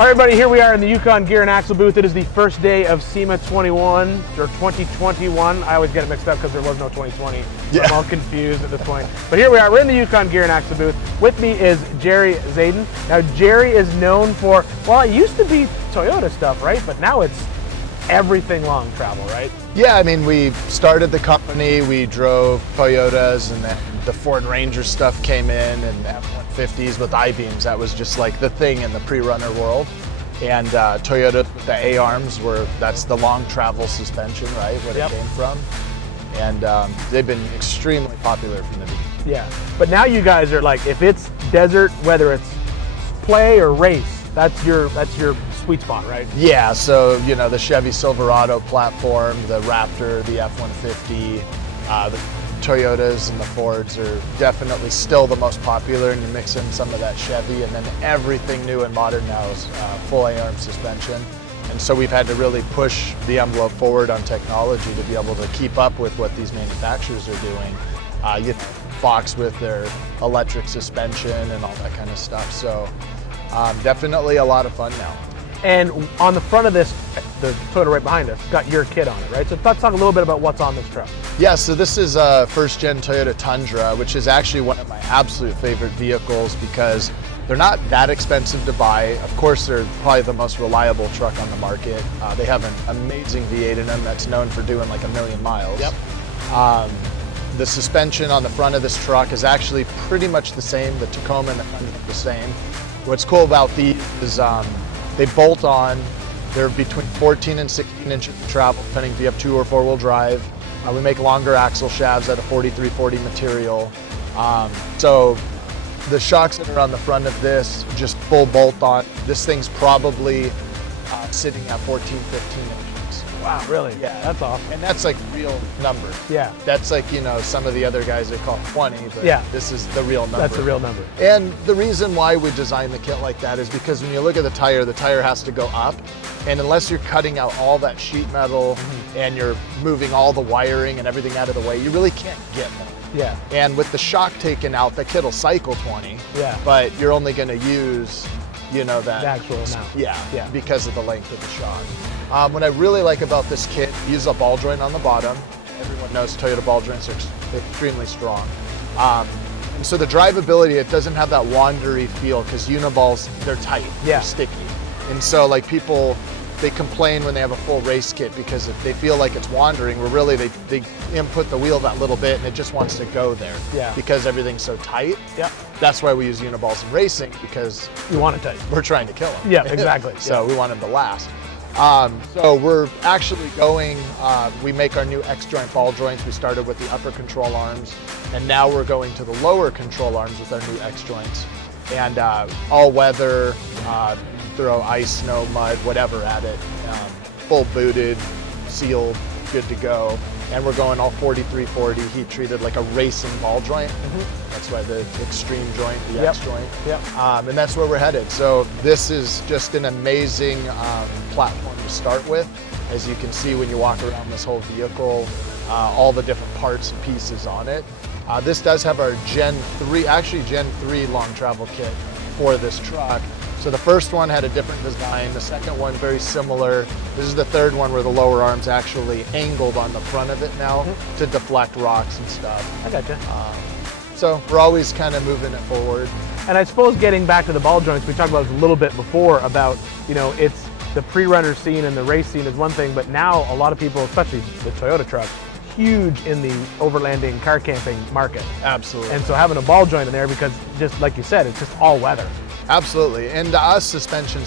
All right, everybody, here we are in the Yukon Gear and Axle booth. It is the first day of SEMA 21, or 2021. I always get it mixed up because there was no 2020. Yeah. I'm all confused at this point. But here we are, we're in the Yukon Gear and Axle booth. With me is Jerry Zaiden. Now, Jerry is known for, well, it used to be Toyota stuff, right? But now it's everything long travel, right? Yeah, I mean, we started the company, we drove Toyotas, and then the Ford Ranger stuff came in, and F-150s with I-beams. That was just like the thing in the pre-runner world. And Toyota with the A-arms, that's the long travel suspension, right, where it came from. And they've been extremely popular from the beginning. Yeah, but now you guys are like, if it's desert, whether it's play or race, that's your sweet spot, right? Yeah, so, you know, the Chevy Silverado platform, the Raptor, the F-150, the Toyotas and the Fords are definitely still the most popular, and you mix in some of that Chevy, and then everything new and modern now is full A-arm suspension. And so we've had to really push the envelope forward on technology to be able to keep up with what these manufacturers are doing. You know, Fox with their electric suspension and all that kind of stuff. So definitely a lot of fun now. And on the front of this, the Toyota right behind us, got your kit on it, right? So let's talk a little bit about what's on this truck. Yeah, so this is a first-gen Toyota Tundra, which is actually one of my absolute favorite vehicles because they're not that expensive to buy. Of course, they're probably the most reliable truck on the market. They have an amazing V8 in them that's known for doing like 1,000,000 miles. Yep. The suspension on the front of this truck is actually pretty much the same. The Tacoma and the Tundra are the same. What's cool about these is they bolt on. They're between 14 and 16 inches of travel, depending if you have 2 or 4-wheel drive. We make longer axle shafts out of 4340 material. So the shocks that are on the front of this, just full bolt on. This thing's probably sitting at 14, 15 inches. Wow, really? Yeah. That's awesome. And that's like real number. Yeah. That's like, you know, some of the other guys, they call 20, but this is the real number. That's the real number. And the reason why we designed the kit like that is because when you look at the tire has to go up. And unless you're cutting out all that sheet metal and you're moving all the wiring and everything out of the way, you really can't get more. Yeah. And with the shock taken out, the kit will cycle 20. Yeah. But you're only going to use, you know, that. The actual amount. Yeah, because of the length of the shock. What I really like about this kit, use a ball joint on the bottom. Everyone knows Toyota ball joints are extremely strong. And so the drivability, it doesn't have that wandery feel because uniballs, they're tight, they're sticky. And so like people, they complain when they have a full race kit because if they feel like it's wandering, where really they input the wheel that little bit and it just wants to go there. Yeah. Because everything's so tight. Yeah. That's why we use uniballs in racing, because you want it tight. We're trying to kill them. Yeah, exactly. So we want them to last. So we're actually going, we make our new X-joint ball joints. We started with the upper control arms, and now we're going to the lower control arms with our new X-joints. And all weather, throw ice, snow, mud, whatever at it, full booted, sealed, good to go. And we're going all 4340 heat treated like a racing ball joint. That's why the extreme joint, the X joint. Yep. And that's where we're headed. So this is just an amazing platform to start with. As you can see when you walk around this whole vehicle, all the different parts and pieces on it. This does have our Gen 3 long travel kit for this truck. So the first one had a different design. The second one, very similar. This is the third one where the lower arm's actually angled on the front of it now to deflect rocks and stuff. I gotcha. So we're always kind of moving it forward. And I suppose getting back to the ball joints, we talked about this a little bit before about, you know, it's the pre-runner scene and the race scene is one thing, but now a lot of people, especially the Toyota truck, huge in the overlanding car camping market. Absolutely. And so having a ball joint in there, because just like you said, it's just all weather. Absolutely. And to us, suspension.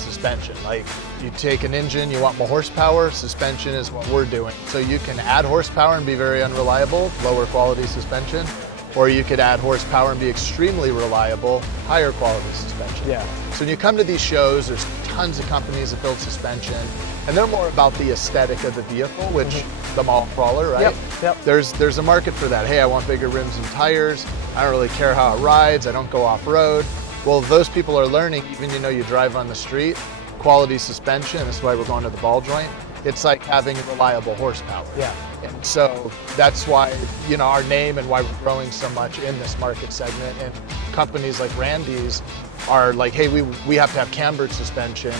Like you take an engine, you want more horsepower, suspension is what we're doing. So you can add horsepower and be very unreliable, lower quality suspension, or you could add horsepower and be extremely reliable, higher quality suspension. Yeah. So when you come to these shows, there's tons of companies that build suspension, and they're more about the aesthetic of the vehicle, which the mall crawler, right? Yep. There's a market for that. Hey, I want bigger rims and tires. I don't really care how it rides. I don't go off-road. Well, those people are learning, even you drive on the street, quality suspension, that's why we're going to the ball joint. It's like having reliable horsepower. Yeah. And So that's why, you know, our name and why we're growing so much in this market segment. And companies like Randy's are like, hey, we have to have Camburg suspension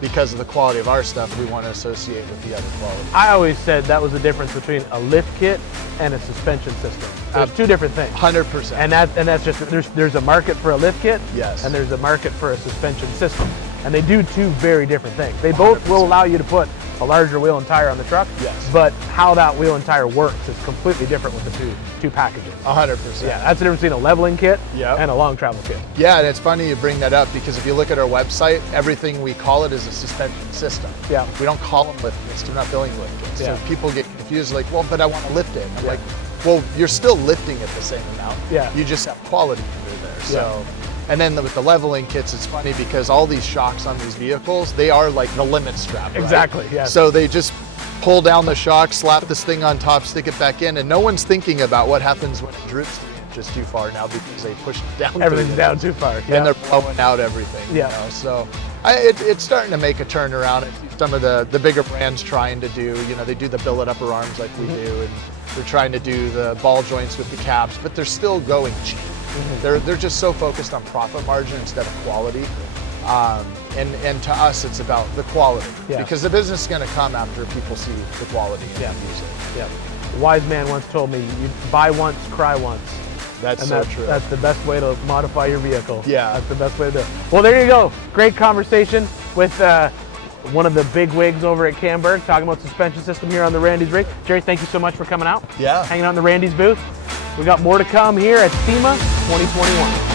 because of the quality of our stuff. We want to associate with the other quality. I always said that was the difference between a lift kit and a suspension system. There's two different things. 100%. And that's just, there's a market for a lift kit, yes, and there's a market for a suspension system. And they do two very different things. They both 100%. Will allow you to put a larger wheel and tire on the truck, yes, but how that wheel and tire works is completely different with the two packages. 100%. Yeah, that's the difference between a leveling kit yep. and a long travel kit. Yeah, and it's funny you bring that up because if you look at our website, everything we call it is a suspension system. Yeah. We don't call them lift kits. We're not billing lift kits. Yeah. So people get confused, like, well, but I want to lift it. I'm like, well, you're still lifting it the same amount. Yeah. You just have quality under there. So. Yeah. And then with the leveling kits, it's funny because all these shocks on these vehicles, they are like the limit strap, right? Exactly, yeah. So they just pull down the shock, slap this thing on top, stick it back in, and no one's thinking about what happens when it droops 3 inches too far now because they pushed it down. Everything's down too far. Yeah. And they're blowing out everything. Yeah. You know? So it's starting to make a turnaround. Some of the bigger brands trying to do, you know, they do the billet upper arms like we do, and they're trying to do the ball joints with the caps, but they're still going cheap. They're just so focused on profit margin instead of quality. And to us, it's about the quality because the business is going to come after people see the quality and use it. Yeah. A wise man once told me, you buy once, cry once. That's so true. That's the best way to modify your vehicle. Yeah. That's the best way to do it. Well, there you go. Great conversation with one of the big wigs over at Camburg talking about suspension system here on the Randy's rig. Jerry, thank you so much for coming out. Yeah. Hanging out in the Randy's booth. We got more to come here at SEMA 2021.